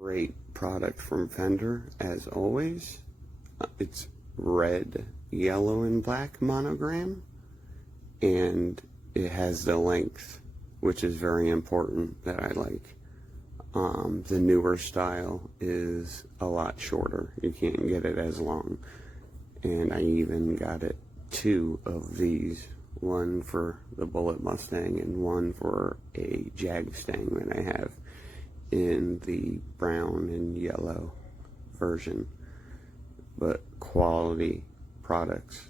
Great product from Fender, as always. It's red, yellow, and black monogram, and it has the length, which is very important, that I like. The newer style is a lot shorter. You can't get it as long. And I even got it 2 of these, one for the Bullet Mustang and one for a Jag Stang that I have in the brown and yellow version. But quality products.